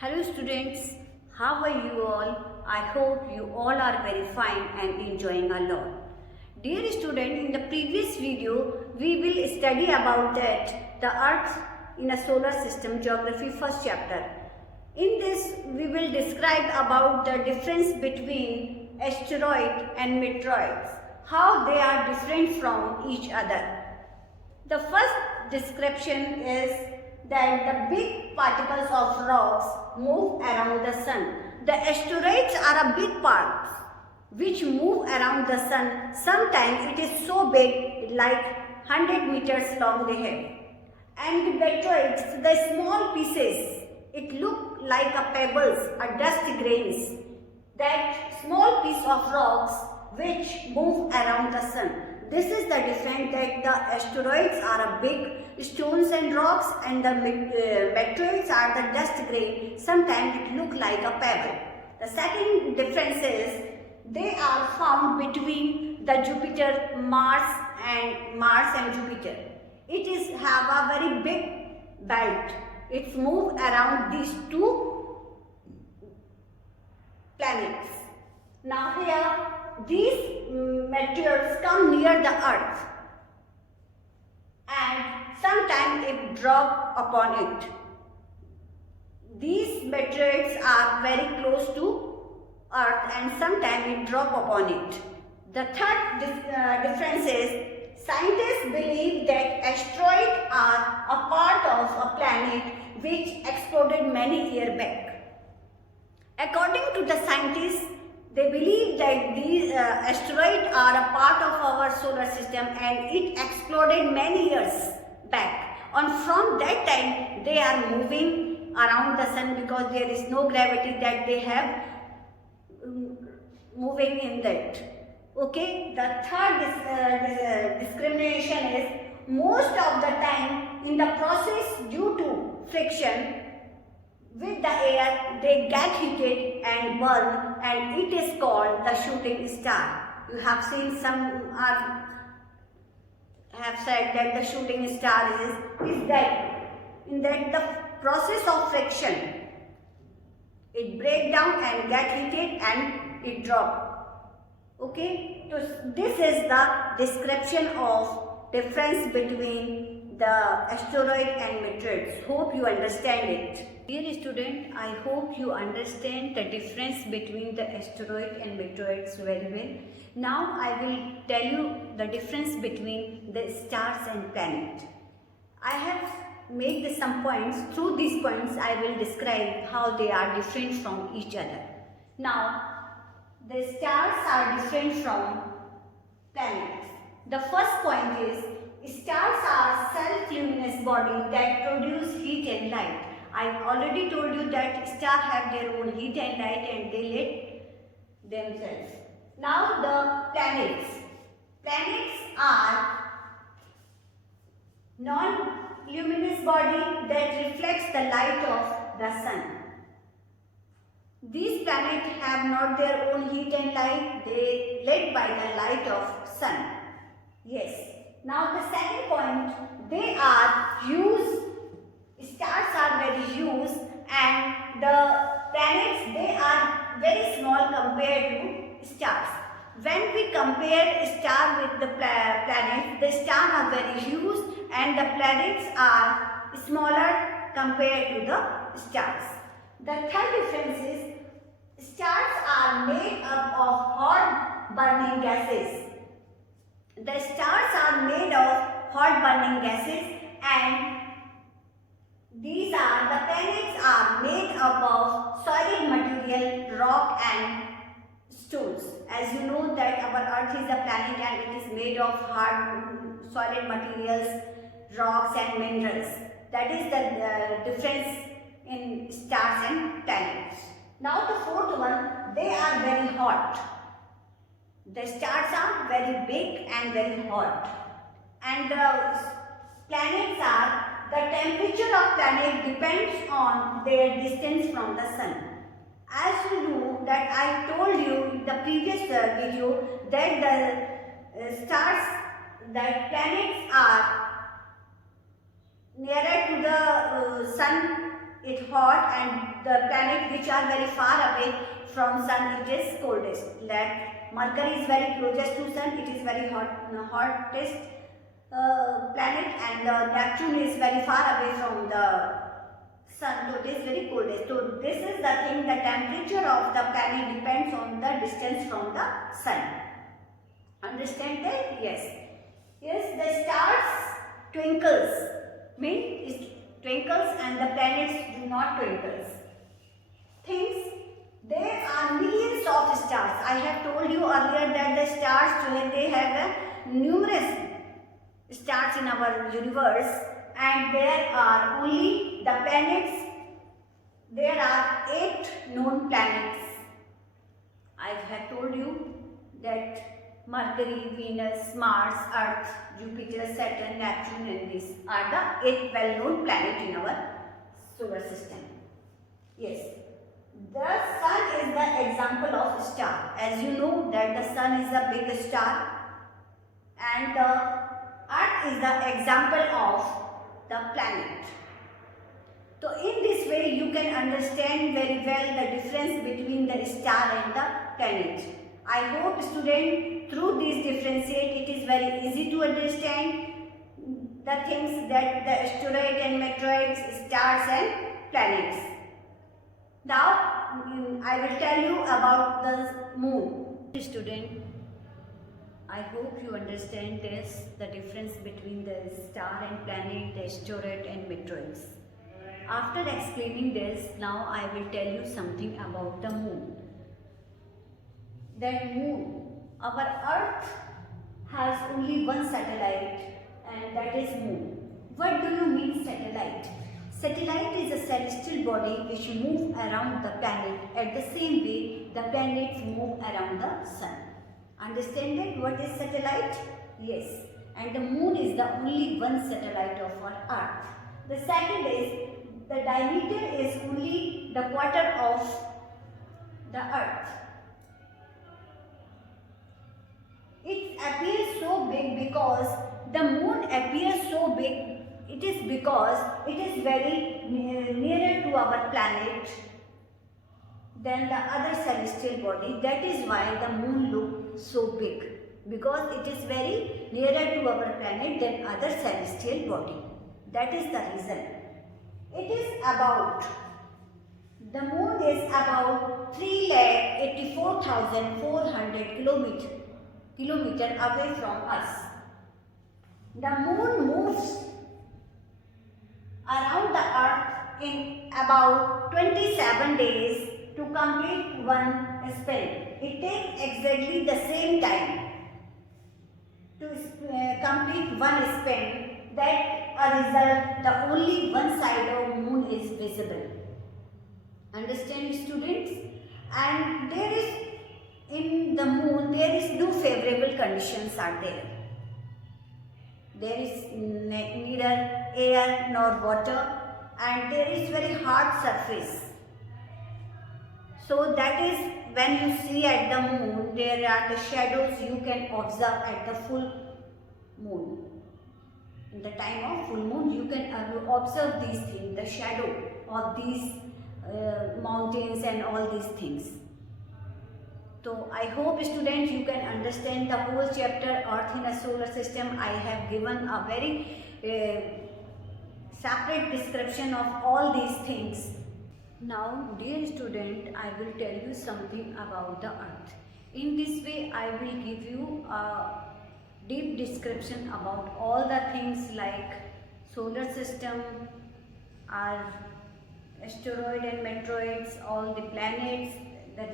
Hello students, how are you all? I hope you all are very fine and enjoying a lot. Dear student, in the previous video, we will study about the earth in a solar system geography first chapter. In this, we will describe about the difference between asteroid and meteoroids, how they are different from each other. The first description is that the big particles of rocks move around the sun. The asteroids are a big parts which move around the sun. Sometimes it is so big like 100 meters long they have. And the meteoroids, the small pieces, it look like a pebbles or dust grains. That small piece of rocks which move around the sun. This is the difference that the asteroids are a big stones and rocks and the meteoroids are the dust grain. Sometimes it look like a pebble. The second difference is they are found between the Jupiter, Mars and Jupiter. It is have a very big belt. It's move around these two planets. Now here these meteors come near the earth and sometimes it drop upon it. These meteors are very close to earth and sometimes it drop upon it. The third difference is scientists believe that asteroids are a part of a planet which exploded many years back. According to the scientists, they believe that these asteroids are a part of our solar system and it exploded many years back. And from that time, they are moving around the sun because there is no gravity that they have moving in that. Okay, the third discrimination is most of the time in the process due to friction with the air, they get heated and burn and it is called the shooting star. You have seen some have said that the shooting star is that in that the process of friction, it break down and get heated and it drop. Okay, so this is the description of difference between the asteroid and meteoroids. Hope you understand it. Dear student, I hope you understand the difference between the asteroid and meteoroids very well. Now I will tell you the difference between the stars and planet. I have made some points. Through these points I will describe how they are different from each other. Now the stars are different from planets. The first point is stars are self-luminous bodies that produce heat and light. I already told you that stars have their own heat and light and they lit themselves. Now the planets. Planets are non-luminous body that reflects the light of the sun. These planets have not their own heat and light, they lit by the light of sun. Yes. Now the second point, they are used, stars are very used and the planets, they are very small compared to stars. When we compare star with the planets, the stars are very huge and the planets are smaller compared to the stars. The third difference is stars are made up of hot burning gases. The stars are made of hot burning gases and the planets are made up of solid material, rock and stones. As you know that our earth is a planet and it is made of hard solid materials, rocks and minerals. That is the difference in stars and planets. Now the fourth one, they are very hot. The stars are very big and very hot. And the planets are, the temperature of planet depends on their distance from the sun. As you know that I told you in the previous video that the stars, that planets are nearer to the sun, it's hot and the planet which are very far away from sun, it is coldest. Like Mercury is very closest to sun, it is very hottest planet, and Neptune is very far away from the sun, so it is very coldest. So this is the thing, the temperature of the planet depends on the distance from the sun. Understand that? Yes. Yes, the stars twinkles, means it twinkles and the planets do not twinkles. Things, there are millions of stars. I have told you earlier that the stars, they have numerous stars in our universe, and there are only the planets. There are 8 known planets. I have told you that Mercury, Venus, Mars, Earth, Jupiter, Saturn, Neptune, and these are the 8 well-known planets in our solar system. Yes, the sun is the example of star. As you know that the sun is a big star, and the Earth is the example of the planet. So in this way you can understand very well the difference between the star and the planet. I hope students through this differentiate, it is very easy to understand the things that the asteroid and meteoroids, stars and planets. Now I will tell you about the moon. Student, I hope you understand this, the difference between the star and planet, the asteroid and meteoroids. After explaining this, now I will tell you something about the moon. That moon, our Earth has only one satellite, and that is moon. What do you mean satellite? Satellite is a celestial body which moves around the planet at the same way the planets move around the sun. Understand that what is satellite? Yes. And the moon is the only one satellite of our Earth. The second is the diameter is only the quarter of the Earth. It appears so big because the moon appears so big. It is because it is very nearer to our planet than the other celestial body. That is why the moon looks so big, because it is very nearer to our planet than other celestial body. That is the reason. It is about, the moon is about 3,84,400 kilometer away from us. The moon moves around the Earth in about 27 days to complete one spin. It takes exactly the same time to complete one spin. That a result, the only one side of moon is visible. Understand, students? And there is, in the moon, there is no favorable conditions are there. There is neither air nor water, and there is very hard surface. So that is when you see at the moon, there are the shadows you can observe at the full moon. In the time of full moon, you can observe these things, the shadow of these mountains and all these things. So I hope students you can understand the whole chapter Earth in a solar system. I have given a very separate description of all these things. Now dear student, I will tell you something about the Earth. In this way I will give you a deep description about all the things like solar system, our asteroid and meteoroids, all the planets, the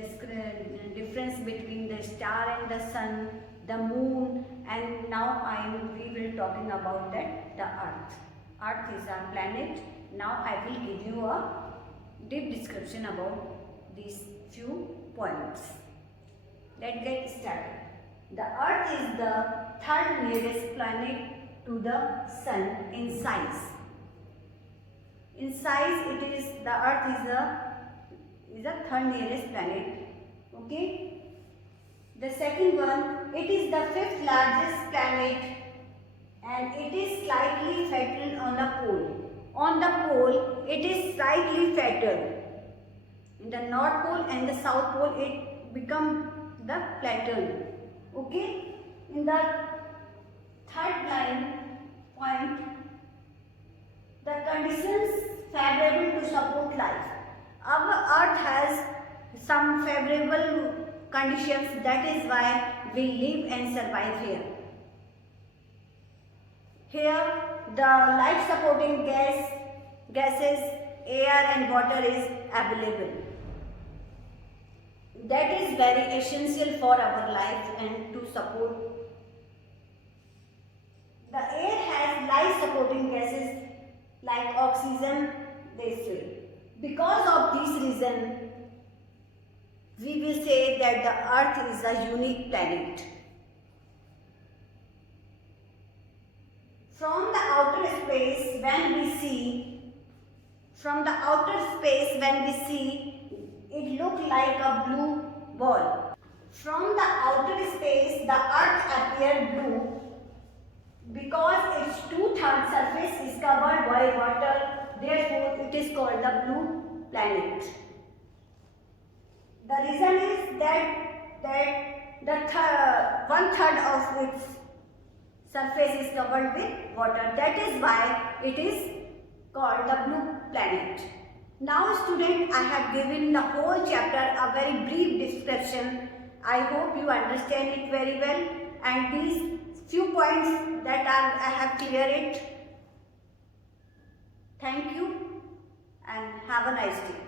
difference between the star and the sun, the moon, and now we will talking about that the Earth. Earth is our planet. Now I will give you a deep description about these few points. Let's get started. The Earth is the third nearest planet to the sun in size. In size, it is the Earth is the third nearest planet. Okay. The second one, it is the fifth largest planet, and it is slightly fatter on the pole. On the pole, it is slightly fatter. In the North Pole and the South Pole it become the plateau. Okay. In the third line point, the conditions favorable to support life. Our earth has some favorable conditions, that is why we live and survive here. Here the life supporting gases, air and water is available. That is very essential for our life and to support. The air has life supporting gases like oxygen, they say. Because of this reason, we will say that the earth is a unique planet. From the outer space when we see, it looks like a blue ball. From the outer space, the earth appears blue because its 2/3 surface is covered by water. Therefore, it is called the blue planet. The reason is that the 1/3 of its surface is covered with water. That is why it is called the blue planet. Now student, I have given the whole chapter a very brief description. I hope you understand it very well, and these few points that I have cleared it. Thank you and have a nice day.